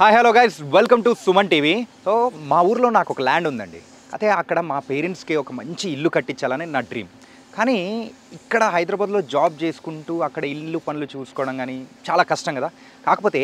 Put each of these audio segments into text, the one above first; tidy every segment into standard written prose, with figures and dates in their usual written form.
Hi hello guys, welcome to Suman TV. So మా ఊర్లో నాకు ఒక ల్యాండ్ ఉందండి. అయితే అక్కడ మా పేరెంట్స్కి ఒక మంచి ఇల్లు కట్టించాలని నా డ్రీమ్. కానీ ఇక్కడ హైదరాబాద్లో జాబ్ చేసుకుంటూ అక్కడ ఇల్లు పనులు చూసుకోవడం కానీ చాలా కష్టం కదా. కాకపోతే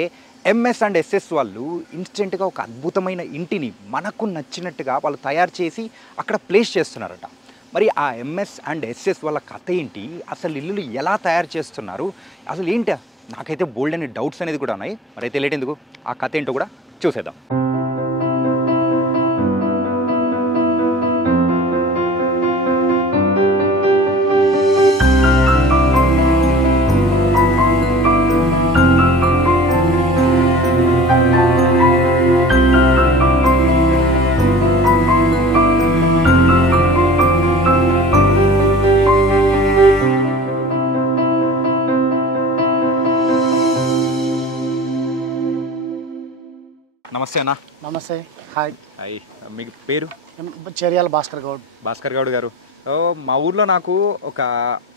ఎంఎస్ అండ్ ఎస్ఎస్ వాళ్ళు ఇన్స్టెంట్గా ఒక అద్భుతమైన ఇంటిని మనకు నచ్చినట్టుగా వాళ్ళు తయారు చేసి అక్కడ ప్లేస్ చేస్తున్నారట. మరి ఆ ఎంఎస్ అండ్ ఎస్ఎస్ వాళ్ళ కథ ఏంటి, అసలు ఇల్లులు ఎలా తయారు చేస్తున్నారు, అసలు ఏంటి, నాకైతే బోల్డ్ అనే డౌట్స్ అనేది కూడా ఉన్నాయి. మరి అయితే లేట్ ఎందుకు, ఆ కథ ఏంటో కూడా చూసేద్దాం. నమస్తే అన్న. నమస్తే. హాయ్. హాయ్, మీ పేరు? చెరియాల భాస్కర్ గౌడ్. భాస్కర్ గౌడ్ గారు, మా ఊర్లో నాకు ఒక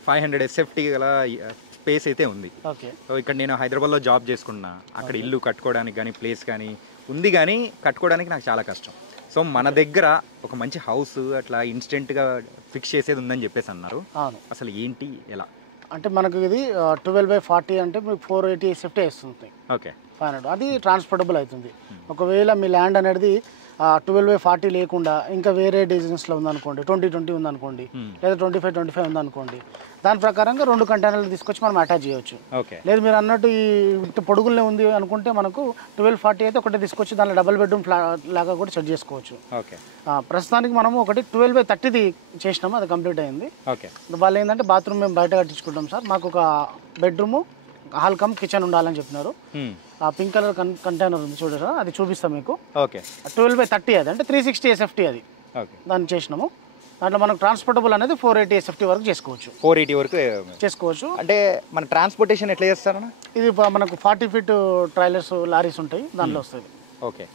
500 SFT గల స్పేస్ అయితే ఉంది. ఓకే. సో ఇక్కడ నేను హైదరాబాద్లో జాబ్ చేసుకున్నా. అక్కడ ఇల్లు కట్టుకోవడానికి కానీ ప్లేస్ కానీ ఉంది, కానీ కట్టుకోవడానికి నాకు చాలా కష్టం. సో మన దగ్గర ఒక మంచి హౌస్ అట్లా ఇన్స్టెంట్గా ఫిక్స్ చేసేది ఉందని చెప్పేసి అన్నారు. అసలు ఏంటి, ఎలా? అంటే మనకు ఇది 12/40 అంటే మీకు 480 SFT వస్తుంది. ఓకే. 500 అది ట్రాన్స్పోర్టబుల్ అవుతుంది. ఒకవేళ మీ ల్యాండ్ అనేది 12/40 లేకుండా ఇంకా వేరే డిజైన్స్లో ఉందనుకోండి, 20/20 ఉందనుకోండి, లేదా 25/25 ఉందనుకోండి, దాని ప్రకారంగా 2 కంటైనర్లు తీసుకొచ్చి మనం అటాచ్ చేయొచ్చు. ఓకే. లేదు మీరు అన్నట్టు ఈ పొడుగులనే ఉంది అనుకుంటే మనకు 12/40 అయితే ఒకటి తీసుకొచ్చి దానిలో డబుల్ బెడ్రూమ్ లాగా కూడా సెట్ చేసుకోవచ్చు. ఓకే. ప్రస్తుతానికి మనము ఒకటి 12/30ది చేసినాము, అది కంప్లీట్ అయింది. ఓకే. వాళ్ళు ఏంటంటే బాత్రూమ్ మేము బయట కట్టించుకుంటాం సార్, మాకు ఒక బెడ్రూము హాల్ కమ్ కిచెన్ ఉండాలని చెప్పినారు. ఆ పింక్ కలర్ కంటైనర్ ఉంది చూడరా, అది చూపిస్తాం మీకు. ఓకే. 12/30 అది అంటే 360 SFT అది. ఓకే. దాన్ని చేసినాము. దాంట్లో మనకు ట్రాన్స్పోర్టబుల్ అనేది 480 SFT వరకు చేసుకోవచ్చు. 480 వరకు చేసుకోవచ్చు. అంటే మన ట్రాన్స్పోర్టేషన్ ఎట్లా చేస్తారన్నా? ఇది మనకు 40 ఫీట్ ట్రైలర్స్ లారీస్ ఉంటాయి, దాంట్లో వస్తుంది. ఓకే.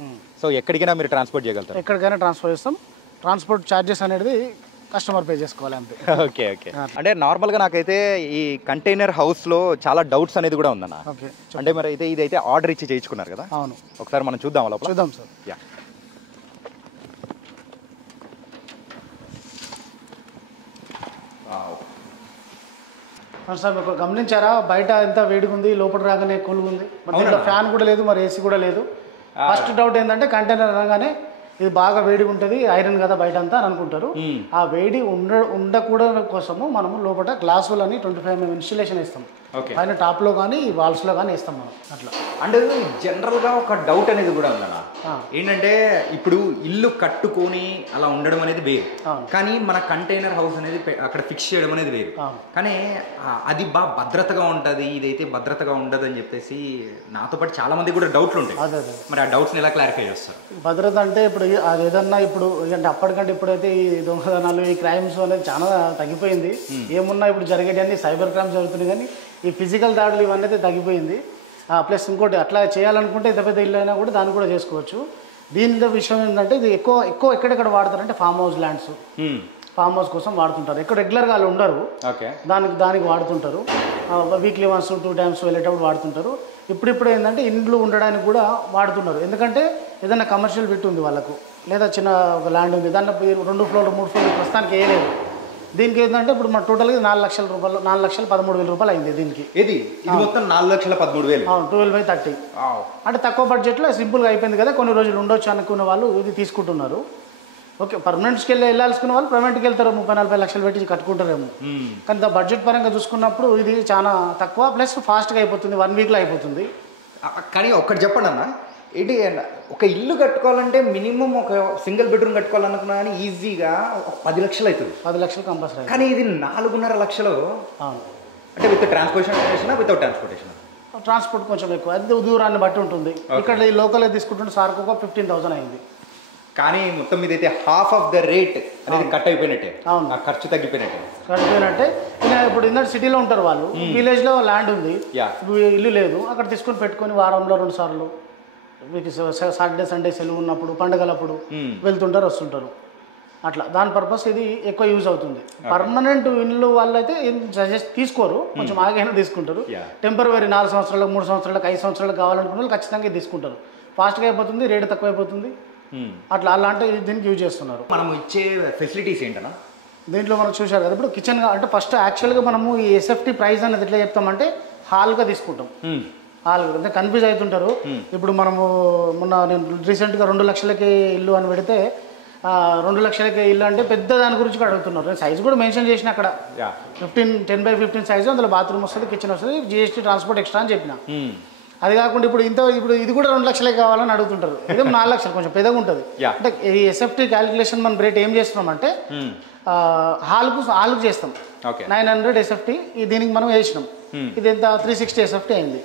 సో ఎక్కడికైనా మీరు ట్రాన్స్పోర్ట్ చేయగలుగుతారు? ఎక్కడికైనా ట్రాన్స్ఫర్ చేస్తాం. ట్రాన్స్పోర్ట్ ఛార్జెస్ అనేది కస్టమర్ పే చేసుకోవాలి అంతే. ఓకే. ఓకే. అంటే నార్మల్గా నాకైతే ఈ కంటైనర్ హౌస్లో చాలా డౌట్స్ అనేది కూడా ఉందన్న. ఓకే. అంటే మరి అయితే ఇదైతే ఆర్డర్ ఇచ్చి చేయించుకున్నారు కదా? అవును. ఒకసారి మనం చూద్దాం లోపల. చూద్దాం సార్. యా. సార్ మీకు గమనించారా బయట ఎంత వేడిగా ఉంది, లోపల రాగానే కూల్గా ఉంది. దీంట్లో ఫ్యాన్ కూడా లేదు, మరి ఏసీ కూడా లేదు. ఫస్ట్ డౌట్ ఏంటంటే కంటైనర్ అనగానే ఇది బాగా వేడిగా ఉంటుంది, ఐరన్ కదా బయట అంతా అని అనుకుంటారు. ఆ వేడి ఉండకూడదు కోసము మనము లోపల గ్లాసులని 25 mm ఇన్స్టలేషన్ ఇస్తాం. పైన టాప్లో కానీ వాల్స్లో కానీ వేస్తాం మనం. అట్లా అంటే జనరల్గా ఒక డౌట్ అనేది కూడా ఉందన్న. ఏంటంటే ఇప్పుడు ఇల్లు కట్టుకొని అలా ఉండడం అనేది వేరు, కానీ మన కంటైనర్ హౌస్ అనేది అక్కడ ఫిక్స్ చేయడం అనేది వేరు. కానీ అది బాగా భద్రతగా ఉంటుంది, ఇదైతే భద్రతగా ఉండదు అని చెప్పేసి నాతో పాటు చాలా మంది కూడా డౌట్లు ఉంటాయి. మరి ఆ డౌట్స్ని ఎలా క్లారిఫై చేస్తారు? భద్రత అంటే ఇప్పుడు అది ఏదన్నా ఇప్పుడు అంటే అప్పటికంటే ఇప్పుడైతే ఈ దొంగతనాలు, ఈ క్రైమ్స్ అనేది చాలా తగ్గిపోయింది. ఏమున్నా ఇప్పుడు జరిగేటన్నీ సైబర్ క్రైమ్స్ జరుగుతున్నాయి, కానీ ఈ ఫిజికల్ దాడులు ఇవన్నీ అయితే తగ్గిపోయింది. ప్లస్ ఇంకోటి అట్లా చేయాలనుకుంటే ఎంత పెద్ద ఇల్లు అయినా కూడా దాన్ని కూడా చేసుకోవచ్చు. దీనిలో విషయం ఏంటంటే ఇది ఎక్కువ ఎక్కడెక్కడ వాడతారంటే farm house lands, farm house కోసం వాడుతుంటారు. ఎక్కువ రెగ్యులర్గా వాళ్ళు ఉండరు, దానికి వాడుతుంటారు. వీక్లీ వన్స్ 2 times వెళ్ళేటప్పుడు వాడుతుంటారు. ఇప్పుడు ఏంటంటే ఇండ్లు ఉండడానికి కూడా వాడుతున్నారు. ఎందుకంటే ఏదైనా కమర్షియల్ బిట్ ఉంది వాళ్ళకు, లేదా చిన్న ఒక ల్యాండ్ ఉంది, దాంట్లో 2 ఫ్లోర్లు 3 ఫ్లోర్లు ప్రస్తుతానికి వేయలేదు. దీనికి ఏంటంటే ఇప్పుడు మన టోటల్గా 4 లక్షల రూపాయలు, 4,13,000 రూపాయలు అయింది దీనికి. ఇది మొత్తం 4,13,000. 12/30 అంటే తక్కువ బడ్జెట్లో సింపుల్గా అయిపోయింది కదా. కొన్ని రోజులు ఉండొచ్చు అనుకున్న వాళ్ళు ఇది తీసుకుంటున్నారు. ఓకే. పర్మనెంట్స్కి వెళ్ళాల్సుకున్న వాళ్ళు ప్రైవేట్కి వెళ్తారు, 30-40 లక్షలు పెట్టి కట్టుకుంటారేమో. కానీ బడ్జెట్ పరంగా చూసుకున్నప్పుడు ఇది చాలా తక్కువ, ప్లస్ ఫాస్ట్గా అయిపోతుంది, 1 వీక్లో అయిపోతుంది. కానీ ఒక్కటి చెప్పండి అన్న, ఏంటి ఒక ఇల్లు కట్టుకోవాలంటే మినిమం ఒక సింగిల్ బెడ్రూమ్ కట్టుకోవాలనుకున్నా కానీ ఈజీగా 10 లక్షలు అవుతుంది. 10 లక్షలు కంపల్సరీ. కానీ ఇది 4.5 లక్షలు. అంటే with transportation, without transportation? Transport కొంచెం ఎక్కువ, అది దూరాన్ని బట్టి ఉంటుంది. ఇక్కడ ఈ లోకల్ తీసుకుంటుంటే సార్కు ఒక 15,000 అయింది. కానీ మొత్తం మీద అయితే హాఫ్ ఆఫ్ ద రేట్ అనేది కట్ అయిపోయినట్టే. అవును, ఆ ఖర్చు తగ్గిపోయినట్టే. ఇప్పుడు ఇందరు సిటీలో ఉంటారు వాళ్ళు, విలేజ్లో ల్యాండ్ ఉంది, ఇల్లు లేదు, అక్కడ తీసుకొని పెట్టుకొని వారంలో 2 సార్లు సాటర్డే సండే సెలవు ఉన్నప్పుడు, పండుగలప్పుడు వెళ్తుంటారు, వస్తుంటారు. అట్లా దాని పర్పస్ ఇది ఎక్కువ యూజ్ అవుతుంది. పర్మనెంట్ ఇల్లు వాళ్ళైతే సజెస్ట్ తీసుకోరు, కొంచెం ఆగైనా తీసుకుంటారు. టెంపరరీ 4 సంవత్సరాలకు 3 సంవత్సరాలకు 5 సంవత్సరాలకు కావాలనుకున్న వాళ్ళు ఖచ్చితంగా తీసుకుంటారు. ఫాస్ట్గా అయిపోతుంది, రేటు తక్కువ అయిపోతుంది. అట్లా అలాంటి దీనికి యూజ్ చేస్తున్నారు. మనం ఇచ్చే ఫెసిలిటీస్ ఏంటన్నా దీంట్లో మనం చూశారు కదా, ఇప్పుడు కిచెన్ అంటే ఫస్ట్ యాక్చువల్గా మనము ఈ ఎస్ఎఫ్టీ ప్రైస్ అనేది ఎట్లా చెప్తామంటే హాల్గా తీసుకుంటాం. హాల్ అంటే కన్ఫ్యూజ్ అవుతుంటారు. ఇప్పుడు మనము నేను రీసెంట్గా 2 లక్షలకి ఇల్లు అని పెడితే 2 లక్షలకి ఇల్లు అంటే పెద్ద దాని గురించి కూడా అడుగుతున్నారు. నేను సైజ్ కూడా మెన్షన్ చేసిన అక్కడ 10x15 సైజు, అందులో బాత్రూమ్ వస్తుంది, కిచెన్ వస్తుంది, జిఎస్టీ ట్రాన్స్పోర్ట్ ఎక్స్ట్రా అని చెప్పిన. అది కాకుండా ఇప్పుడు ఇది కూడా 2 లక్షలే కావాలని అడుగుతుంటారు. ఇదే 4 లక్షలు కొంచెం పెద్దగా ఉంటుంది. అంటే ఈ ఎస్ఎఫ్టీ క్యాలిక్యులేషన్ మనం రేట్ ఏం చేస్తున్నామంటే హాల్కు చేస్తాం. 900 ఎస్ఎఫ్టీ దీనికి మనం వేసినాం. ఇది ఎంత 360 ఎస్ఎఫ్టీ అయింది.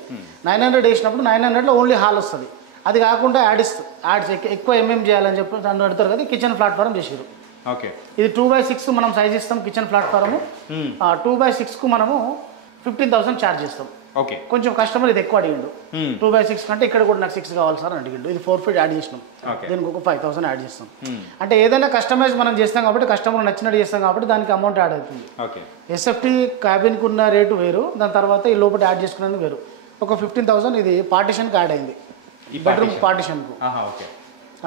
900 వేసినప్పుడు 900లో ఓన్లీ హాల్ వస్తుంది. అది కాకుండా యాడ్స్ ఎక్కువ ఏమేమి చేయాలని చెప్పి నన్ను అడుగుతారు కదా, కిచెన్ ప్లాట్ఫారం చేసారు. ఇది 2x6 మనం సైజ్ ఇస్తాం. కిచెన్ ప్లాట్ఫారము 2x6కు మనము 15,000 ఛార్జ్ చేస్తాం. కొంచెం కస్టమర్ ఇది ఎక్కువ అడిగిండు. 2x6 కంటే ఇక్కడ కూడా నాకు 6 కావాలి సార్ అని అడిగిండు. ఇది 4 ఫీట్ యాడ్ చేసినాం, దీనికి ఒక 5,000 యాడ్ చేస్తాం. అంటే ఏదైనా కస్టమైజ్ మనం చేస్తాం కాబట్టి, కస్టమర్ నచ్చినట్టు చేస్తాం కాబట్టి దానికి అమౌంట్ యాడ్ అవుతుంది. ఎస్ఎఫ్టీ క్యాబిన్కి ఉన్న రేటు వేరు, దాని తర్వాత ఈ లోపల యాడ్ చేసుకునేది వేరు. ఒక 15,000 ఇది పార్టిషన్కి యాడ్ అయింది, బెడ్రూమ్ పార్టిషన్కు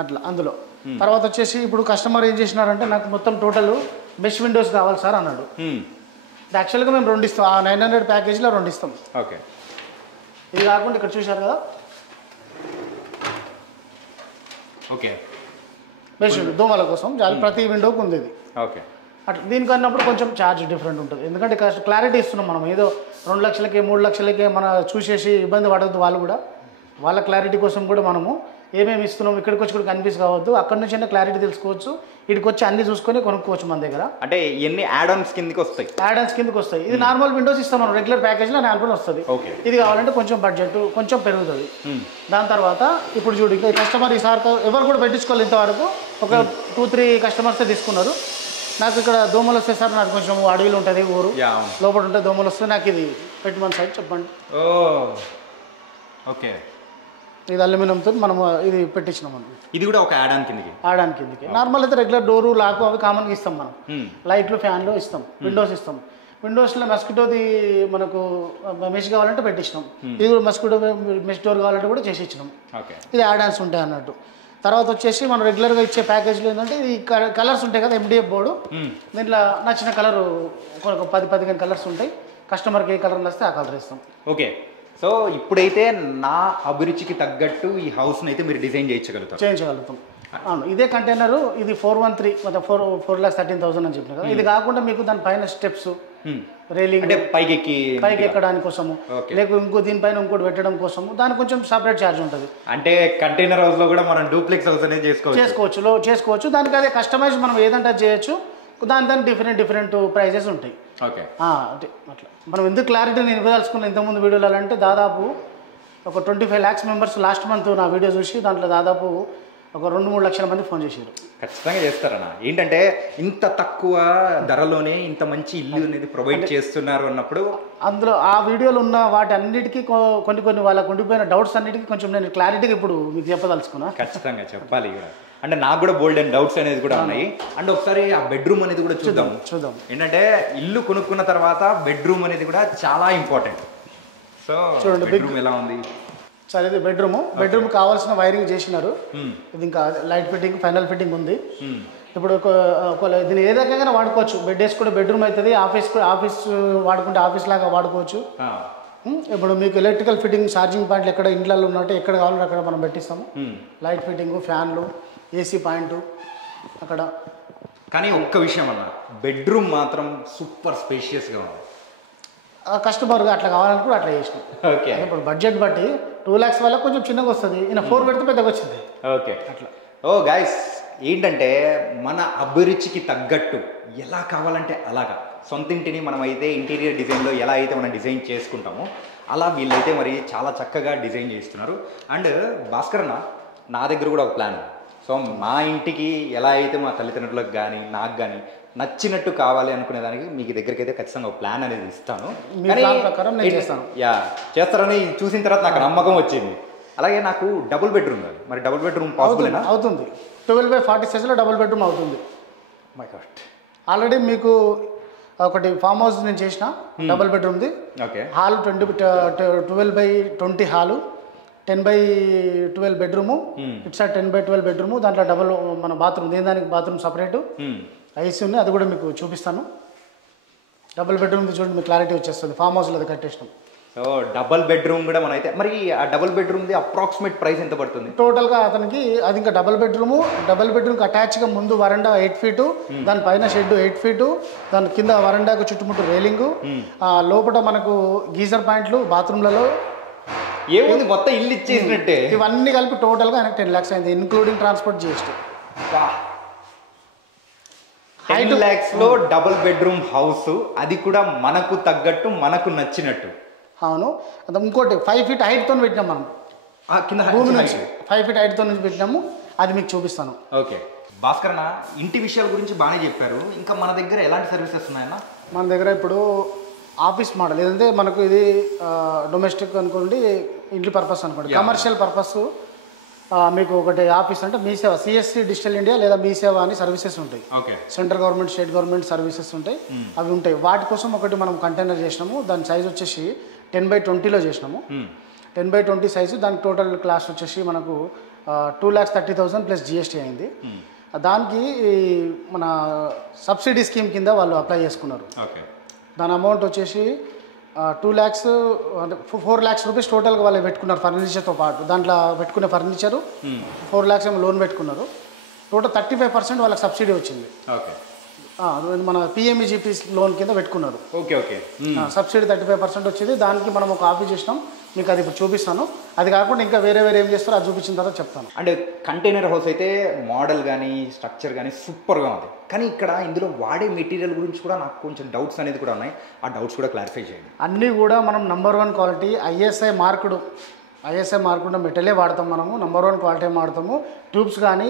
అట్లా. అందులో తర్వాత వచ్చేసి ఇప్పుడు కస్టమర్ ఏం చేసినారంటే నాకు మొత్తం టోటల్ మెష్ విండోస్ కావాలి సార్ అన్నాడు. యాక్చువల్గా మేము 2 ఇస్తాం, ఆ 900 ప్యాకేజీలో 2 ఇస్తాం. ఇది కాకుండా ఇక్కడ చూశారు కదా మెష్ విండో దోమల కోసం ప్రతి విండోకి ఉంది ఇది. అట్లా దీనికి అన్నప్పుడు కొంచెం ఛార్జ్ డిఫరెంట్ ఉంటుంది. ఎందుకంటే క్లారిటీ ఇస్తున్నాం మనం. ఏదో 2 లక్షలకి 3 లక్షలకి మన చూసేసి ఇబ్బంది పడద్దు. వాళ్ళు కూడా వాళ్ళ క్లారిటీ కోసం కూడా మనము ఏమేమి ఇస్తున్నాం, ఇక్కడికి వచ్చి కూడా కన్ఫ్యూజ్ కావద్దు. అక్కడి నుంచి క్లారిటీ తెలుసుకోవచ్చు, ఇక్కడికి వచ్చి అన్ని చూసుకొని కొనుక్కోవచ్చు మన దగ్గర. అంటే ఇవన్నీ యాడ్-ఆన్స్ కిందకి వస్తాయి. యాడ్-ఆన్స్ కిందకి వస్తాయి. ఇది నార్మల్ విండోస్ ఇస్తాం మనం, రెగ్యులర్ ప్యాకేజ్లో 40 వస్తుంది. ఇది కావాలంటే కొంచెం బడ్జెట్ కొంచెం పెరుగుతుంది. దాని తర్వాత ఇప్పుడు చూడు, ఇంకా కస్టమర్ ఈసారి ఎవరు కూడా పెట్టించుకోవాలి. ఇంతవరకు ఒక 2-3 కస్టమర్సే తీసుకున్నారు. నాకు ఇక్కడ దోమలు వస్తే సార్, నాకు కొంచెం అడవిలో ఉంటుంది ఊరు, లోపల ఉంటే దోమలు వస్తే నాకు ఇది పెట్టమని సార్ చెప్పండి. ఇది అల్యూమినియంతో మనం ఇది పెట్టించినాం అనుకో. ఇది కూడా ఒక యాడ్-ఆన్ కిందకి. నార్మల్ అయితే రెగ్యులర్ డోరు లాకు అవి కామన్గా ఇస్తాం మనం. లైట్లు ఫ్యాన్లు ఇస్తాం, విండోస్ ఇస్తాం. విండోస్లో మస్కిటోది మనకు మెష్ కావాలంటే పెట్టించినాం. ఇది కూడా మస్కిటో మెష్ డోర్ కావాలంటే కూడా చేసి ఇచ్చినాం. ఇది యాడ్-ఆన్స్ ఉంటాయి అన్నట్టు. తర్వాత వచ్చేసి మనం రెగ్యులర్గా ఇచ్చే ప్యాకేజ్లో ఏంటంటే ఇది కలర్స్ ఉంటాయి కదా, ఎండిఎఫ్ బోర్డు. దీంట్లో నచ్చిన కలరు ఒక 10-15 కలర్స్ ఉంటాయి. కస్టమర్కి ఏ కలర్ నచ్చితే ఆ కలర్ ఇస్తాం. సో ఇప్పుడైతే నా అభిరుచికి తగ్గట్టు ఈ హౌస్ని అయితే మీరు డిజైన్ చేయించగలుగుతాం. అవును, ఇదే కంటైనర్. ఇది 413 మొత్తం 4,13,000 అని చెప్పిన కదా. ఇది కాకుండా మీకు దాని పైన స్టెప్స్, రైలింగ్ అంటే పైకి ఎక్కడానికి కోసము, లేక దీనిపైన ఇంకోటి పెట్టడం కోసము దానికి కొంచెం సపరేట్ ఛార్జ్ ఉంటుంది. అంటే కంటైనర్ హౌస్ లో కూడా మనం డూప్లెక్స్ హౌస్ అనేది చేసుకోవచ్చు. దానికి అదే కస్టమైజ్ మనం ఏదంటే చేయొచ్చు. దాని డిఫరెంట్ ప్రైజెస్ ఉంటాయి. అట్లా మనం ఎందుకు క్లారిటీ నేను ఇవ్వదలుచుకున్న ఇంతకుముందు వీడియోలు అంటే దాదాపు ఒక 25 lakhs మెంబర్స్ లాస్ట్ మంత్ నా వీడియో చూసి దాంట్లో దాదాపు ఒక 2-3 లక్షల మంది ఫోన్ చేశారు. ఖచ్చితంగా చేస్తారన్నా. ఏంటంటే ఇంత తక్కువ ధరలోనే ఇంత మంచి ఇల్లు అనేది ప్రొవైడ్ చేస్తున్నారు అన్నప్పుడు అందులో ఆ వీడియోలో ఉన్న వాటి అన్నిటికీ కొన్ని వాళ్ళకు ఉండిపోయిన డౌట్స్ అన్నిటికీ కొంచెం నేను క్లారిటీగా ఇప్పుడు మీకు చెప్పదలుచుకున్నా. ఖచ్చితంగా చెప్పాలి. అంటే నాకు కూడా బోల్డ్ అండ్ డౌట్స్ అనేది కూడా ఉన్నాయి. అండ్ ఒకసారి ఆ బెడ్రూమ్ అనేది కూడా చూద్దాం. ఏంటంటే ఇల్లు కొనుక్కున్న తర్వాత బెడ్రూమ్ అనేది కూడా చాలా ఇంపార్టెంట్. సో చూడండి బెడ్రూమ్ ఎలా ఉంది సార్. ఇది బెడ్రూమ్ కావాల్సిన వైరింగ్ చేసినారు. ఇది ఇంకా లైట్ ఫిట్టింగ్, ఫైనల్ ఫిట్టింగ్ ఉంది. ఇప్పుడు దీన్ని ఏ రకంగా వాడుకోవచ్చు. బెడ్ వేసుకుంటే బెడ్రూమ్ అవుతుంది, ఆఫీస్ వాడుకుంటే ఆఫీస్ లాగా వాడుకోవచ్చు. ఇప్పుడు మీకు ఎలక్ట్రికల్ ఫిట్టింగ్, ఛార్జింగ్ పాయింట్లు ఎక్కడ ఇంట్లో ఉన్నట్టు ఎక్కడ కావాలంటే అక్కడ మనం పెట్టిస్తాము. లైట్ ఫిట్టింగ్, ఫ్యాన్లు, ఏసీ పాయింట్ అక్కడ. కానీ ఒక్క విషయం అన్న, బెడ్రూమ్ మాత్రం సూపర్ స్పేషియస్గా ఉంది. కస్టమర్గా అట్లా కావాలనుకుంటే అట్లా చేసినాం. ఇప్పుడు బడ్జెట్ బట్టి 2 lakhs వల్ల కొంచెం చిన్నగా వస్తుంది, ఈయన 4 పెడితే పెద్దగా వచ్చింది. అట్లా గైస్ ఏంటంటే మన అభిరుచికి తగ్గట్టు ఎలా కావాలంటే అలాగా సొంత ఇంటిని మనం అయితే ఇంటీరియర్ డిజైన్లో ఎలా అయితే మనం డిజైన్ చేసుకుంటామో అలా వీళ్ళైతే మరి చాలా చక్కగా డిజైన్ చేస్తున్నారు. అండ్ భాస్కర్ అన్న, నా దగ్గర కూడా ఒక ప్లాన్. సో మా ఇంటికి ఎలా అయితే మా తల్లిదండ్రులకు కానీ నాకు కానీ నచ్చినట్టు కావాలి అనుకునే దానికి మీకు దగ్గరికి అయితే ఖచ్చితంగా ఒక ప్లాన్ అనేది ఇస్తాను. చేస్తారని చూసిన తర్వాత నాకు నమ్మకం వచ్చింది. అలాగే నాకు డబుల్ బెడ్రూమ్ కాదు, మరి డబుల్ బెడ్రూమ్ పాసిబుల్ అవుతుంది. 12/40 సైజులో డబుల్ బెడ్రూమ్ అవుతుంది. మై గాడ్, ఆల్రెడీ మీకు ఒకటి ఫామ్ హౌస్ నేను చేసిన డబుల్ బెడ్రూమ్ది. Hall 12/20 hall, 10x12 bedroom, it's 10x12 bedroom, దాంట్లో డబల్ మన బాత్రూమ్, దానికి బాత్రూమ్ సపరేటు ఐసీ ఉంది, అది కూడా మీకు చూపిస్తాను. డబుల్ బెడ్రూమ్ చూడండి, మీకు క్లారిటీ వచ్చేస్తుంది. ఫామ్ హౌస్లో అది కట్టేసినాం. సో డబల్ బెడ్రూమ్ కూడా మనం అయితే, మరి ఆ డబుల్ బెడ్రూమ్ది అప్రాక్సిమేట్ ప్రైస్ ఎంత పడుతుంది టోటల్గా అతనికి? అది ఇంకా డబుల్ బెడ్రూమ్కి అటాచ్గా ముందు వరండా 8 ఫీటు, దాని పైన షెడ్ 8 ఫీటు, దాని కింద వరండాకు చుట్టుముట్టు రైలింగు, లోపల మనకు గీజర్ పాయింట్లు బాత్రూమ్లలో ఏముంది, మొత్తం ఇల్లు ఇచ్చేసినట్టే. ఇవన్నీ కలిపి టోటల్గా ఆయనకు 10 lakhs అయింది, ఇన్క్లూడింగ్ ట్రాన్స్పోర్ట్ GST. 10 lakhs లో డబుల్ బెడ్రూమ్ హౌస్, అది కూడా మనకు తగ్గట్టు మనకు నచ్చినట్టు. అవును. అది ఇంకోటి 5 feet హైట్తో పెట్టినాం మనం, కింద భూమి నుంచి 5 feet హైట్తో నుంచి పెట్టినాము, అది మీకు చూపిస్తాను. ఓకే భాస్కర్ అన్న, ఇంటి విషయాల గురించి బాగానే చెప్పారు. ఇంకా మన దగ్గర ఎలాంటి సర్వీసెస్ ఉన్నాయన్న? మన దగ్గర ఇప్పుడు ఆఫీస్ మోడల్ ఏదంటే మనకు ఇది డొమెస్టిక్ అనుకోండి, ఇంటి పర్పస్ అనుకోండి, కమర్షియల్ పర్పస్. మీకు ఒకటి ఆఫీస్ అంటే మీ సేవ, CSC డిజిటల్ ఇండియా లేదా మీ సేవ అని సర్వీసెస్ ఉంటాయి. Central government, state government services ఉంటాయి, అవి ఉంటాయి. వాటి కోసం ఒకటి మనం కంటైనర్ చేసినాము, దాని సైజ్ వచ్చేసి 10x20లో చేసినాము. 10x20 సైజు, దానికి టోటల్ కాస్ట్ వచ్చేసి మనకు 2,30,000 ప్లస్ GST అయింది. దానికి మన సబ్సిడీ స్కీమ్ కింద వాళ్ళు అప్లై చేసుకున్నారు. దాని అమౌంట్ వచ్చేసి 2 lakhs అంటే 4 lakhs రూపీస్ టోటల్గా వాళ్ళు పెట్టుకున్నారు ఫర్నిచర్తో పాటు. దాంట్లో పెట్టుకునే ఫర్నిచరు 4 lakhs ఏమో లోన్ పెట్టుకున్నారు. టోటల్ 35% వాళ్ళకి సబ్సిడీ వచ్చింది. మన PMEGP లోన్ కింద పెట్టుకున్నారు. సబ్సిడీ 35% వచ్చింది. దానికి మనం ఒక ఆఫీస్ చేసినాం, మీకు అది ఇప్పుడు చూపిస్తాను. అది కాకుండా ఇంకా వేరే ఏం చేస్తారో అది చూపించిన తర్వాత చెప్తాను. అంటే కంటైనర్ హౌస్ అయితే మోడల్ కానీ స్ట్రక్చర్ కానీ సూపర్గా ఉంది, కానీ ఇక్కడ ఇందులో వాడే మెటీరియల్ గురించి కూడా నాకు కొంచెం డౌట్స్ అనేది కూడా ఉన్నాయి. ఆ డౌట్స్ కూడా క్లారిఫై చేయండి. అన్నీ కూడా మనం #1 క్వాలిటీ ISI మార్కుడు మెటీరియలే వాడతాం. మనము #1 క్వాలిటీ వాడతాము. ట్యూబ్స్ కానీ,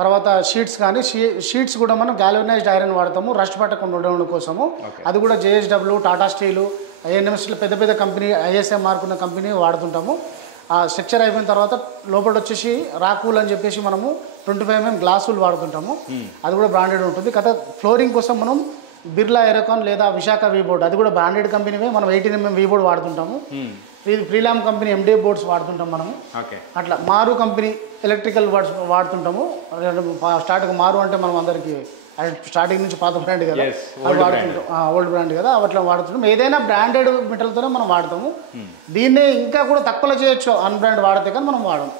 తర్వాత షీట్స్ కూడా మనం గాల్వనైజ్డ్ ఐరన్ వాడతాము, రస్ట్ పట్టకుండా ఉండడం కోసము. అది కూడా JSW, టాటా స్టీలు, ANMSలో పెద్ద కంపెనీ, ISI మార్క్ ఉన్న కంపెనీ వాడుతుంటాము. ఆ స్ట్రక్చర్ అయిపోయిన తర్వాత లోపల వచ్చేసి రాకూల్ అని చెప్పేసి మనము 25 mm గ్లాసులు వాడుతుంటాము, అది కూడా బ్రాండెడ్ ఉంటుంది. ఫ్లోరింగ్ కోసం మనం బిర్లా ఎరకాన్ లేదా విశాఖ V-బోర్డ్, అది కూడా బ్రాండెడ్ కంపెనీవే. మనం 18 mm V-బోర్డ్ వాడుతుంటాము. ఇది ప్రీలామ్ కంపెనీ MDF బోర్డ్స్ వాడుతుంటాం మనము. అట్లా మారు కంపెనీ ఎలక్ట్రికల్ బోర్డ్స్ వాడుతుంటాము. స్టార్టింగ్ మారు అంటే మనం అందరికీ స్టార్టింగ్ నుంచి పాత బ్రాండ్ కదా, అది వాడుతుంటాం, ఓల్డ్ బ్రాండ్ కదా, అట్లా వాడుతుంటాం. ఏదైనా బ్రాండెడ్ మెటల్తోనే మనం వాడతాము. దీన్నే ఇంకా కూడా తక్కువలో చేయొచ్చు అన్బ్రాండ్ వాడితే, కానీ మనం వాడము.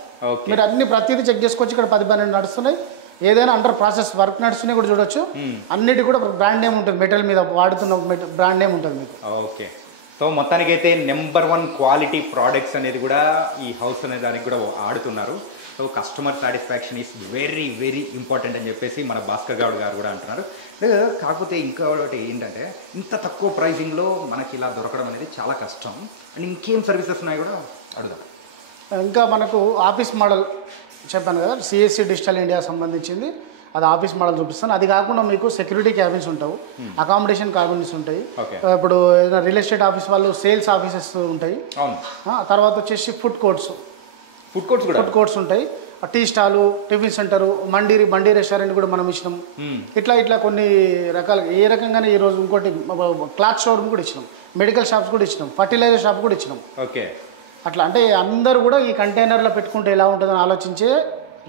మీరు ప్రతిదీ చెక్ చేసుకోవచ్చు. ఇక్కడ 10-12 నడుస్తున్నాయి, ఏదైనా అండర్ ప్రాసెస్ వర్క్ నడుస్తున్నాయి కూడా చూడొచ్చు. అన్నిటి కూడా బ్రాండ్ నేమ్ ఉంటుంది, మెటల్ మీద వాడుతున్న బ్రాండ్ నేమ్ ఉంటుంది మీకు. ఓకే, సో మొత్తానికైతే #1 క్వాలిటీ ప్రోడక్ట్స్ అనేది కూడా ఈ హౌస్ అనే దానికి కూడా ఆడుతున్నారు. So customer satisfaction is very very important అని చెప్పేసి మన భాస్కర్ గౌడ్ గారు కూడా అంటున్నారు. కాకపోతే ఇంకొకటి ఏంటంటే, ఇంత తక్కువ ప్రైజింగ్లో మనకి ఇలా దొరకడం అనేది చాలా కష్టం. అండ్ ఇంకేం సర్వీసెస్ ఉన్నాయి కూడా అడుగుదాం. ఇంకా మనకు ఆఫీస్ మోడల్ చెప్పాను కదా, CSC డిజిటల్ ఇండియా సంబంధించింది, అది ఆఫీస్ మోడల్ చూపిస్తాను. అది కాకుండా మీకు సెక్యూరిటీ క్యాబిన్స్ ఉంటావు, అకామిడేషన్ క్యాబిన్స్ ఉంటాయి. ఇప్పుడు ఏదైనా రియల్ ఎస్టేట్ ఆఫీస్ వాళ్ళు సేల్స్ ఆఫీసెస్ ఉంటాయి. తర్వాత వచ్చేసి ఫుడ్ కోర్ట్స్ ఉంటాయి. టీ స్టాలు, టిఫిన్ సెంటరు, మండీ రెస్టారెంట్ కూడా మనం ఇచ్చినాం. ఇట్లా కొన్ని రకాల, ఏ రకంగానే ఈరోజు ఇంకోటి క్లాత్ షోరూమ్ కూడా ఇచ్చినాం, మెడికల్ షాప్స్ కూడా ఇచ్చినాం, ఫర్టిలైజర్ షాప్ కూడా ఇచ్చినాం. అట్లా అంటే అందరూ కూడా ఈ కంటైనర్లో పెట్టుకుంటే ఎలా ఉంటుందని ఆలోచించే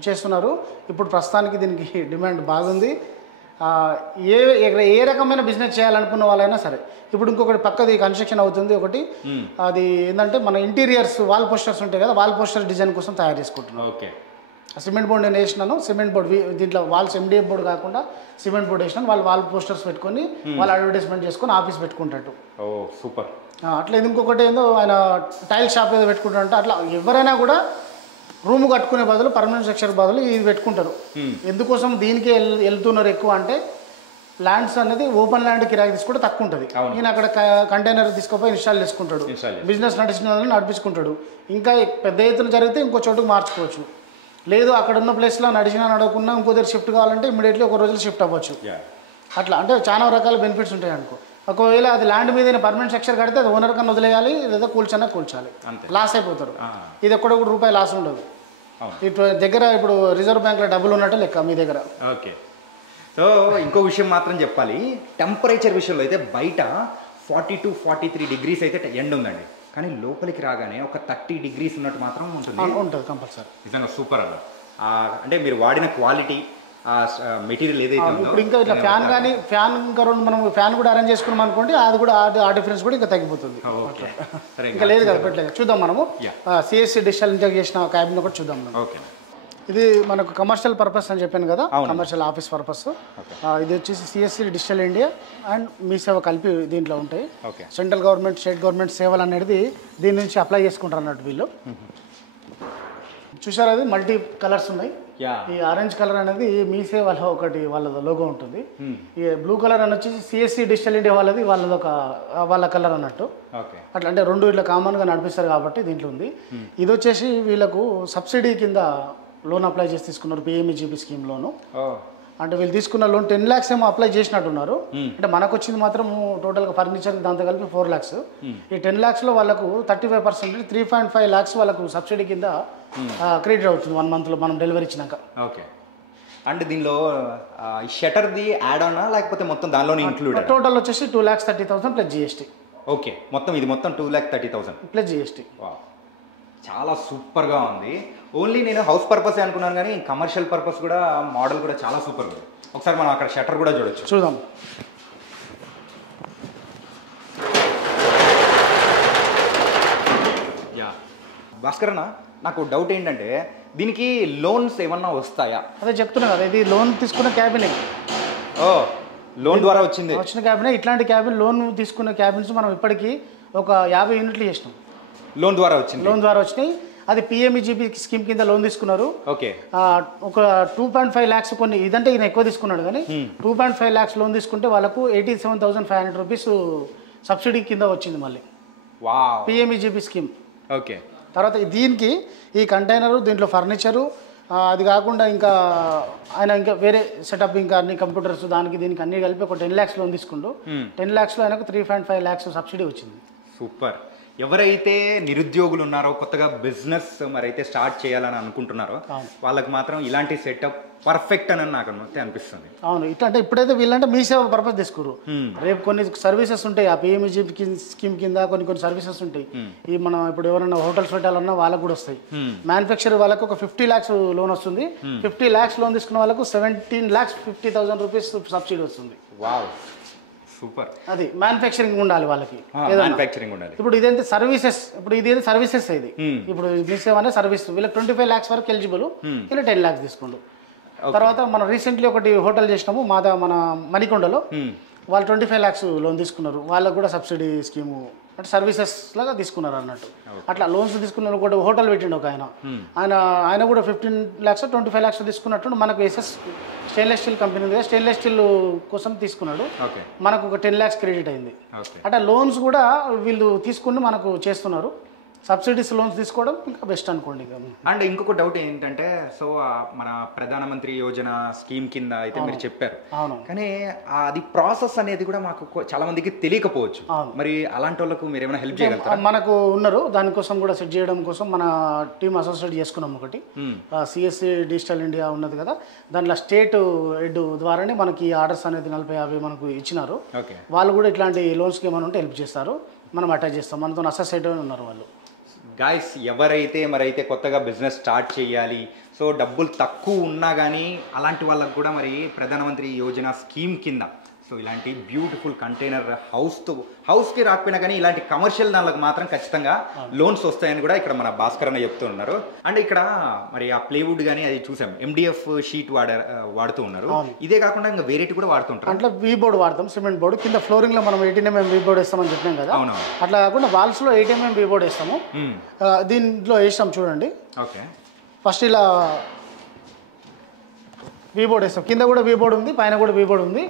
చేస్తున్నారు. ఇప్పుడు ప్రస్తుతానికి దీనికి డిమాండ్ బాగుంది. ఏ రకమైన బిజినెస్ చేయాలనుకున్న వాళ్ళైనా సరే. ఇప్పుడు ఇంకొకటి పక్కది కన్స్ట్రక్షన్ అవుతుంది ఒకటి, అది ఏంటంటే మన ఇంటీరియర్స్ వాల్ పోస్టర్స్ ఉంటాయి కదా, వాల్ పోస్టర్ డిజైన్ కోసం తయారు చేసుకుంటున్నాను. సిమెంట్ బోర్డ్ నేను వేసినాను, సిమెంట్ బోర్డ్ దీంట్లో వాల్స్ MDF బోర్డు కాకుండా సిమెంట్ బోర్డ్ వేసినాను. వాళ్ళు వాల్ పోస్టర్స్ పెట్టుకొని వాళ్ళు అడ్వర్టైజ్మెంట్ చేసుకొని ఆఫీస్ పెట్టుకుంటారు. సూపర్. అట్లా ఇంకొకటి ఏందో ఆయన టైల్ షాప్ ఏదో పెట్టుకుంటారంటే, అట్లా ఎవరైనా కూడా రూమ్ కట్టుకునే బదులు పర్మనెంట్ స్ట్రక్చర్ బదులు ఇది పెట్టుకుంటారు. ఎందుకోసం దీనికి వెళ్తున్నారు ఎక్కువ అంటే, ల్యాండ్స్ అనేది ఓపెన్ ల్యాండ్ కిరాయి తీసుకుంటే తక్కువ ఉంటుంది. ఈయన అక్కడ కంటైనర్ తీసుకుపోయి ఇన్స్టాల్ చేసుకుంటాడు, బిజినెస్ నడిపించుకుంటాడు. ఇంకా పెద్ద ఎత్తున జరిగితే ఇంకో చోటుకు మార్చుకోవచ్చు. లేదు అక్కడ ఉన్న ప్లేస్లో నడవకుండా ఇంకో దగ్గర షిఫ్ట్ కావాలంటే ఇమీడియట్లీ ఒక రోజులో షిఫ్ట్ అవ్వచ్చు. అట్లా అంటే చాలా రకాల బెనిఫిట్స్ ఉంటాయి అనుకో. ఒకవేళ అది ల్యాండ్ మీద పర్మనెంట్ స్ట్రక్చర్ కడితే అది ఓనర్ కన్నా వదిలేయాలి, లేదా కూల్చాలి, లాస్ అయిపోతారు. ఇది ఎక్కడ కూడా రూపాయి లాస్ ఉండదు. ఇటు దగ్గర ఇప్పుడు రిజర్వ్ బ్యాంక్లో డబ్బులు ఉన్నట్టు లెక్క మీ దగ్గర. ఓకే, సో ఇంకో విషయం మాత్రం చెప్పాలి, టెంపరేచర్ విషయంలో అయితే బయట 42-43 degrees అయితే ఎండ్ ఉందండి. కానీ లోపలికి రాగానే ఒక 30 degrees ఉన్నట్టు మాత్రం ఉంటుంది. ఉంటుంది కంపల్సరీ. నిజంగా సూపర్ అన్న. అంటే మీరు వాడిన క్వాలిటీ మెటీరియల్ ఏదైతే ఉందో ఇప్పుడు ఇంకా ఇట్లా ఫ్యాన్ ఇంకా రెండు మనం ఫ్యాన్ కూడా అరేంజ్ చేసుకున్నాం అనుకోండి, అది కూడా ఆ డిఫరెన్స్ కూడా ఇంకా తగ్గిపోతుంది. ఇంకా లేదు కదా పెట్టలేదు. చూద్దాం మనము సిఎస్సి డిజిటల్ ఇంజెక్ట్ చేసిన క్యాబిన్ కూడా చూద్దాం మనం. ఓకే. ఇది మనకు కమర్షియల్ పర్పస్ అని చెప్పాను కదా, కమర్షియల్ ఆఫీస్ పర్పస్. ఇది వచ్చేసి సిఎస్సి డిజిటల్ ఇండియా అండ్ మీ సేవ కలిపి దీంట్లో ఉంటాయి. సెంట్రల్ గవర్నమెంట్, స్టేట్ గవర్నమెంట్ సేవలు అనేది దీని నుంచి అప్లై చేసుకుంటారు అన్నట్టు వీళ్ళు. చూసారా, అది మల్టీ కలర్స్ ఉన్నాయి. ఈ ఆరెంజ్ కలర్ అనేది మీ సేవలో ఒకటి వాళ్ళది లోగో ఉంటుంది. ఈ బ్లూ కలర్ అని వచ్చేసి సిఎస్సి డిజిటల్ ఇండియా వాళ్ళది వాళ్ళ కలర్ అన్నట్టు. అట్లా అంటే రెండు ఇట్లా కామన్గా నడిపిస్తారు కాబట్టి దీంట్లో ఉంది. ఇది వచ్చేసి వీళ్ళకు సబ్సిడీ కింద లోన్ అప్లై చేసి తీసుకున్నారు, పిఎంఈజీపీ స్కీమ్ లోను. అంటే వీళ్ళు తీసుకున్న లోన్ 10 lakhs ఏమో అప్లై చేసినట్టున్నారు. అంటే మనకు వచ్చింది మాత్రం టోటల్గా ఫర్నిచర్ దాంతో కలిపి 4 lakhs. ఈ 10 lakhsలో వాళ్ళకు 35% 3.5 lakhs వాళ్ళకు సబ్సిడీ కింద క్రెడిట్ అవుతుంది 1 monthలో మనం డెలివరీ ఇచ్చినాక. ఓకే. అంటే దీనిలో షటర్ది యాడ్ ఆనా లేకపోతే మొత్తం దానిలోనే ఇంక్లూడ్? టోటల్ వచ్చేసి 2,30,000 ప్లస్ జిఎస్టీ. ఓకే, మొత్తం 2,30,000 ప్లస్ జిఎస్టీ. చాలా సూపర్గా ఉంది. ఓన్లీ నేను హౌస్ పర్పస్ అనుకున్నాను, కానీ కమర్షియల్ పర్పస్ కూడా మోడల్ కూడా చాలా సూపర్గా ఉంది. ఒకసారి మనం అక్కడ షట్టర్ కూడా చూద్దాం. యా భాస్కర్ అన్న, నాకు డౌట్ ఏంటంటే దీనికి లోన్స్ ఏమన్నా వస్తాయా? అదే చెప్తున్నా కదా, ఇది లోన్ తీసుకున్న క్యాబినే. లోన్ ద్వారా వచ్చిన క్యాబినే. ఇట్లాంటి క్యాబిన్ లోన్ తీసుకున్న క్యాబిన్స్ మనం ఇప్పటికీ ఒక 50 యూనిట్లు చేసినాం. లోన్ ద్వారా వచ్చినాయి. అది పిఎంఈజీపీ స్కీమ్ కింద లోన్ తీసుకున్నారు. ఓకే. ఒక 2.5 lakhs కొన్ని, ఇదంటే ఈయన ఎక్కువ తీసుకున్నాడు కానీ 2.5 lakhs లోన్ తీసుకుంటే వాళ్ళకు 87,500 rupees సబ్సిడీ కింద వచ్చింది మళ్ళీ. PMEGP scheme. ఓకే. తర్వాత దీనికి ఈ కంటైనరు, దీంట్లో ఫర్నిచరు, అది కాకుండా ఇంకా ఆయన ఇంకా వేరే సెటప్, ఇంకా అన్ని కంప్యూటర్స్, దానికి దీనికి అన్ని కలిపి ఒక 10 lakhs లోన్ తీసుకుంటూ 10 lakhsలో ఆయనకు 3.5 lakhs సబ్సిడీ వచ్చింది. సూపర్. ఎవరైతే నిరుద్యోగులు ఉన్నారో, కొత్తగా బిజినెస్ మరైతే స్టార్ట్ చేయాలని అనుకుంటున్నారో వాళ్ళకి మాత్రం ఇలాంటి సెటప్ పర్ఫెక్ట్ అని నాకు అనిపిస్తుంది. అవును. ఇట్లా అంటే ఇప్పుడైతే వీళ్ళంటే మీ సేవ పర్పస్ తీసుకురు. రేపు కొన్ని సర్వీసెస్ ఉంటాయి, ఆ పిఎంఈజీపీ స్కీమ్ కింద కొన్ని సర్వీసెస్ ఉంటాయి. ఈ మనం ఇప్పుడు ఎవరైనా హోటల్స్ పెట్టాలన్నా వాళ్ళకు కూడా వస్తాయి. మ్యానుఫ్యాక్చర్ వాళ్ళకు ఒక 50 lakhs లోన్ వస్తుంది. 50 lakhs లోన్ తీసుకున్న వాళ్ళకు 17,50,000 rupees సబ్సిడీ వస్తుంది. సూపర్. అది మ్యానుఫ్యాక్చరింగ్ ఉండాలి వాళ్ళకి. ఇప్పుడు ఇదేంటి సర్వీసెస్, ఇది సర్వీసెస్. ఇది ఇప్పుడు మీ సేవ అనే సర్వీస్. వీళ్ళకి 25 lakhs వరకు ఎలిజిబుల్, ఇలా 10 lakhs తీసుకోండు. తర్వాత మనం రీసెంట్లీ ఒకటి హోటల్ చేసినాము మన మణికొండలో. వాళ్ళు 25 lakhs లోన్ తీసుకున్నారు. వాళ్ళకు కూడా సబ్సిడీ స్కీము అంటే సర్వీసెస్ లాగా తీసుకున్నారు అన్నట్టు. అట్లా లోన్స్ తీసుకున్న ఒకటి హోటల్ పెట్టిండు ఒక ఆయన కూడా 15 lakhs 25 lakhs తీసుకున్నట్టు. మనకు ఎస్ఎస్ స్టెయిన్లెస్ స్టీల్ కంపెనీ ఉంది, స్టెయిన్లెస్ స్టీల్ కోసం తీసుకున్నాడు. మనకు ఒక 10 lakhs క్రెడిట్ అయింది. అంటే లోన్స్ కూడా వీళ్ళు తీసుకుని మనకు చేస్తున్నారు. సబ్సిడీస్ లోన్స్ తీసుకోవడం ఇంకా బెస్ట్ అనుకోండి. అండ్ ఇంకొక డౌట్ ఏంటంటే, సో మన ప్రధానమంత్రి యోజన స్కీమ్ కింద అయితే మీరు చెప్పారు, కానీ అది ప్రాసెస్ అనేది కూడా మాకు చాలా మందికి తెలియకపోవచ్చు. మరి అలాంటి వాళ్ళకు మీరు ఏమైనా హెల్ప్ చేయగలుగుతారా? మనకు ఉన్నారు, దానికోసం కూడా సెట్ చేయడం కోసం మన టీమ్ అసోసియేట్ చేసుకున్నాం. ఒకటి సిఎస్సి డిజిటల్ ఇండియా ఉన్నది కదా, దాంట్లో స్టేట్ హెడ్ ద్వారానే మనకి ఆర్డర్స్ అనేది 40-50 మనకు ఇచ్చినారు. వాళ్ళు కూడా ఇట్లాంటి లోన్స్ కి ఏమైనా ఉంటే హెల్ప్ చేస్తారు, మనం అటాచ్ చేస్తాం. మనతో అసోసియేట్ ఉన్నారు వాళ్ళు. గాయస్, ఎవరైతే మరైతే కొత్తగా బిజినెస్ స్టార్ట్ చేయాలి, సో డబ్బులు తక్కువ ఉన్నా కానీ అలాంటి వాళ్ళకు కూడా మరి ప్రధానమంత్రి యోజన స్కీమ్ కింద సో ఇలాంటి బ్యూటిఫుల్ కంటైనర్ హౌస్కి రాకపోయినా కానీ ఇలాంటి కమర్షియల్ దానికి మాత్రం ఖచ్చితంగా లోన్స్ వస్తాయని కూడా ఇక్కడ మన భాస్కర్ అన్న చెప్తూ ఉన్నారు. అండ్ ఇక్కడ మరి ఆ ప్లేవుడ్ కానీ అది చూసాం, MDF షీట్ వాడుతూ ఉన్నారు. ఇదే కాకుండా ఇంకా వేరేటి కూడా వాడుతుంటారు. అట్లా వీ బోర్డు వాడతాం, సిమెంట్ బోర్డు కింద ఫ్లోరింగ్ లో మనం 18 mm వీ బోర్డు వేస్తామని చెప్పినాం కదా. అట్లా కాకుండా వాల్స్ లో 8 mm వీ బోర్డు వేస్తాము. దీంట్లో వేస్తాం చూడండి. ఓకే. ఫస్ట్ ఇలా వీ బోర్డ్ వేస్తాం, కింద కూడా వీ బోర్డ్ ఉంది, పైన కూడా వీ బోర్డ్ ఉంది.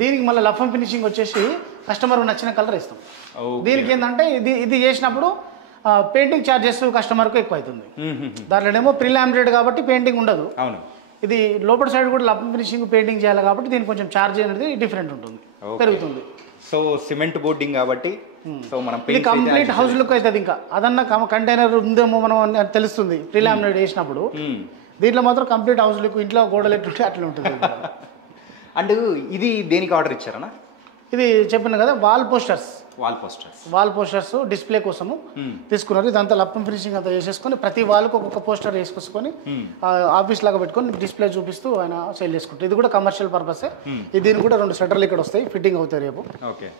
దీనికి మళ్ళీ లఫం ఫినిషింగ్ వచ్చేసి కస్టమర్ నచ్చిన కలర్ ఇస్తాం. దీనికి ఏంటంటే ఇది చేసినప్పుడు పెయింటింగ్ ఛార్జెస్ కస్టమర్కు ఎక్కువ అవుతుంది. దాంట్లోనేమో ప్రీలామినేటెడ్ కాబట్టి పెయింటింగ్ ఉండదు. ఇది లోపల సైడ్ కూడా లఫం ఫినిషింగ్ పెయింటింగ్ చేయాలి కాబట్టి దీనికి కొంచెం ఛార్జ్ అనేది డిఫరెంట్ ఉంటుంది, పెరుగుతుంది. సో సిమెంట్ బోర్డింగ్ కాబట్టి సో మనం కంప్లీట్ హౌస్ లుక్ అవుతుంది. ఇంకా అదన్నా కంటైనర్ ఉందేమో మనం తెలుస్తుంది ప్రీలామినేట్ చేసినప్పుడు. దీంట్లో మాత్రం కంప్లీట్ హౌస్ లుక్, ఇంట్లో గోడలు ఎట్లుంటే అట్లా ఉంటుంది. అండ్ ఇది దేనికి ఆర్డర్ ఇచ్చారన్నా? ఇది చెప్పిన కదా wall posters. Wall posters display కోసము తీసుకున్నారు. ఇదంతా లప్పం ఫినిషింగ్ అంతా చేసేసుకొని ప్రతి వాళ్ళకు ఒక్కొక్క పోస్టర్ వేసుకొని ఆఫీస్ లాగా పెట్టుకొని డిస్ప్లే చూపిస్తూ ఆయన సేల్ చేసుకుంటారు. ఇది కూడా కమర్షియల్ పర్పసే. దీనికి కూడా 2 షట్టర్లు ఇక్కడ వస్తాయి, ఫిట్టింగ్ అవుతాయి రేపు. ఓకే.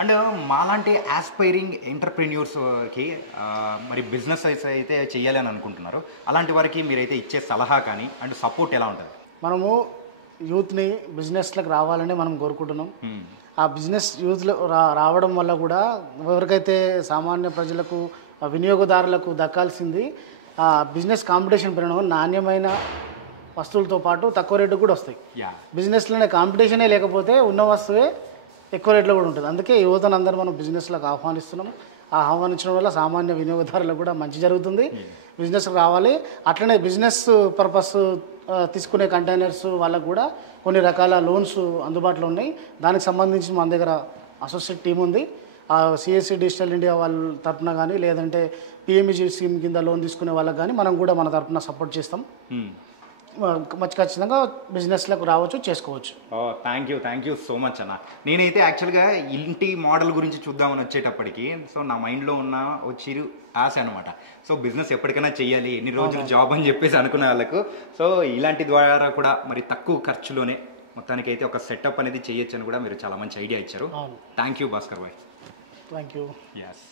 అండ్ మాలాంటి ఆస్పైరింగ్ ఎంటర్ప్రెన్యూర్స్కి మరి బిజినెస్ అయితే చేయాలి అని అనుకుంటున్నారు, అలాంటి వారికి మీరైతే ఇచ్చే సలహా కానీ అండ్ సపోర్ట్ ఎలా ఉంటుంది? మనము యూత్ని బిజినెస్లకు రావాలని మనం కోరుకుంటున్నాం. ఆ బిజినెస్ యూత్లో రావడం వల్ల కూడా ఎవరికైతే సామాన్య ప్రజలకు వినియోగదారులకు దక్కాల్సింది ఆ బిజినెస్ కాంపిటీషన్ పెరగడం, నాణ్యమైన వస్తువులతో పాటు తక్కువ రేటు కూడా వస్తాయి. బిజినెస్లోనే కాంపిటీషనే లేకపోతే ఉన్న వస్తువే ఎక్కువ రేట్లో కూడా ఉంటుంది. అందుకే యువతను అందరూ మనం బిజినెస్లకు ఆహ్వానిస్తున్నాం. ఆ ఆహ్వానించడం వల్ల సామాన్య వినియోగదారులకు కూడా మంచి జరుగుతుంది, బిజినెస్కి రావాలి. అట్లనే బిజినెస్ పర్పస్ తీసుకునే కంటైనర్స్ వాళ్ళకు కూడా కొన్ని రకాల లోన్స్ అందుబాటులో ఉన్నాయి. దానికి సంబంధించి మన దగ్గర అసోసియేట్ టీం ఉంది. ఆ సిఎస్సి డిజిటల్ ఇండియా వాళ్ళ తరఫున కానీ లేదంటే పిఎంఈజీ స్కీమ్ కింద లోన్ తీసుకునే వాళ్ళకి కానీ మనం కూడా మన తరఫున సపోర్ట్ చేస్తాం. మంచి ఖచ్చితంగా బిజినెస్లకు రావచ్చు, చేసుకోవచ్చు. థ్యాంక్ యూ సో మచ్ అన్న. నేనైతే యాక్చువల్గా ఇంటి మోడల్ గురించి చూద్దామని వచ్చేటప్పటికి నా మైండ్లో ఉన్న చిరు ఆశ అనమాట. బిజినెస్ ఎప్పటికైనా చేయాలి, ఎన్ని రోజులు జాబ్ అని చెప్పేసి అనుకునే వాళ్ళకు ఇలాంటి ద్వారా కూడా మరి తక్కువ ఖర్చులోనే మొత్తానికైతే ఒక సెటప్ అనేది చేయొచ్చు అని కూడా మీరు చాలా మంచి ఐడియా ఇచ్చారు. థ్యాంక్ యూ భాస్కర్ భాయ్. Thank you. ఎస్.